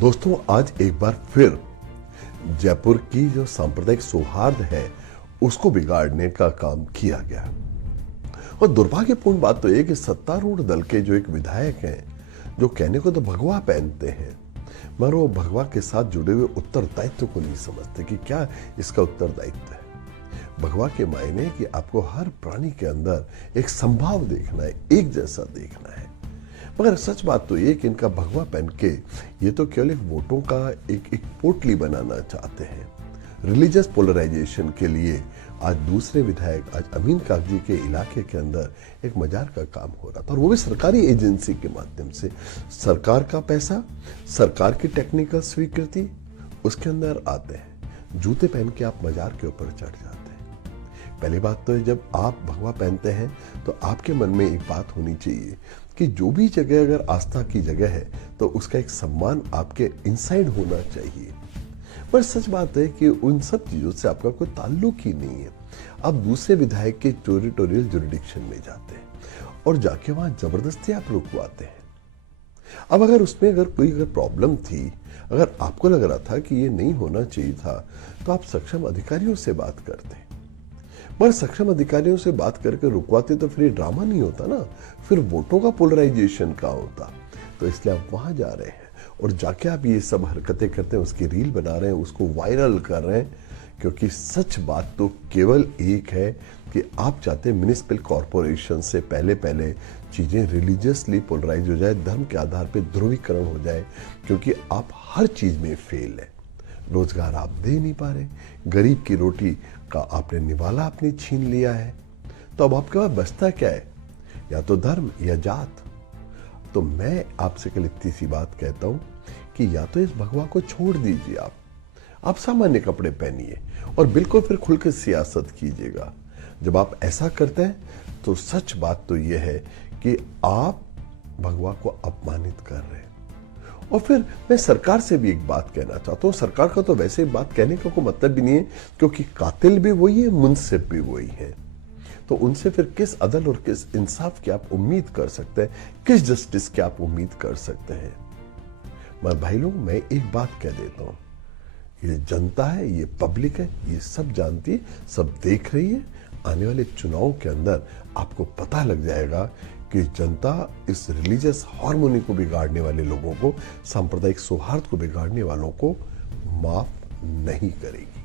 दोस्तों, आज एक बार फिर जयपुर की जो सांप्रदायिक सौहार्द है उसको बिगाड़ने का काम किया गया। और दुर्भाग्यपूर्ण बात तो यह कि सत्तारूढ़ दल के जो एक विधायक हैं, जो कहने को तो भगवा पहनते हैं मगर वो भगवा के साथ जुड़े हुए उत्तरदायित्व को नहीं समझते कि क्या इसका उत्तरदायित्व है। भगवा के मायने कि आपको हर प्राणी के अंदर एक संभाव देखना है, एक जैसा देखना है। मगर सच बात तो ये कि इनका भगवा पहन के ये तो केवल एक वोटों का एक पोटली बनाना चाहते हैं। रिलीजियस पोलराइजेशन के लिए आज दूसरे विधायक आज अमीन कागजी के इलाके के अंदर एक मजार का काम हो रहा था, और वो भी सरकारी एजेंसी के माध्यम से। सरकार का पैसा, सरकार की टेक्निकल स्वीकृति, उसके अंदर आते हैं, जूते पहन के आप मजार के ऊपर चढ़ जाते हैं। पहली बात तो है, जब आप भगवा पहनते हैं तो आपके मन में एक बात होनी चाहिए कि जो भी जगह अगर आस्था की जगह है तो उसका एक सम्मान आपके इनसाइड होना चाहिए। पर सच बात है कि उन सब चीजों से आपका कोई ताल्लुक ही नहीं है। आप दूसरे विधायक के टेरिटोरियल जुरिडिक्शन में जाते हैं और जाके वहां जबरदस्ती आप रुकवाते हैं। अब अगर उसमें कोई प्रॉब्लम थी, अगर आपको लग रहा था कि ये नहीं होना चाहिए था, तो आप सक्षम अधिकारियों से बात करते। मगर सक्षम अधिकारियों से बात करके रुकवाते तो फिर ये ड्रामा नहीं होता ना, फिर वोटों का पोलराइजेशन का होता। तो इसलिए आप वहां जा रहे हैं और जाके आप ये सब हरकतें करते हैं, उसकी रील बना रहे हैं, उसको वायरल कर रहे हैं। क्योंकि सच बात तो केवल एक है कि आप चाहते हैं म्युनिसिपल कॉरपोरेशन से पहले पहले चीजें रिलीजियसली पोलराइज हो जाए, धर्म के आधार पर ध्रुवीकरण हो जाए, क्योंकि आप हर चीज में फेल है। रोजगार आप दे नहीं पा रहे, गरीब की रोटी का आपने निवाला आपने छीन लिया है, तो अब आपके पास बचता क्या है? या तो धर्म या जात। तो मैं आपसे कल इतनी सी बात कहता हूं कि या तो इस भगवा को छोड़ दीजिए, आप सामान्य कपड़े पहनिए और बिल्कुल फिर खुल के सियासत कीजिएगा। जब आप ऐसा करते हैं तो सच बात तो यह है कि आप भगवा को अपमानित कर रहे हैं। और फिर मैं सरकार से भी एक बात कहना चाहता हूं। सरकार का तो वैसे बात कहने का कोई मतलब भी नहीं है, क्योंकि कातिल भी वही है, मुंसिफ भी वही है। तो उनसे फिर किस अदल और किस इंसाफ की आप उम्मीद कर सकते हैं, किस जस्टिस की आप उम्मीद कर सकते हैं? मगर भाई लोग, मैं एक बात कह देता हूं, ये जनता है, ये पब्लिक है, ये सब जानती है, सब देख रही है। आने वाले चुनाव के अंदर आपको पता लग जाएगा कि जनता इस रिलीजियस हार्मोनी को बिगाड़ने वाले लोगों को, सांप्रदायिक सौहार्द को बिगाड़ने वालों को माफ नहीं करेगी।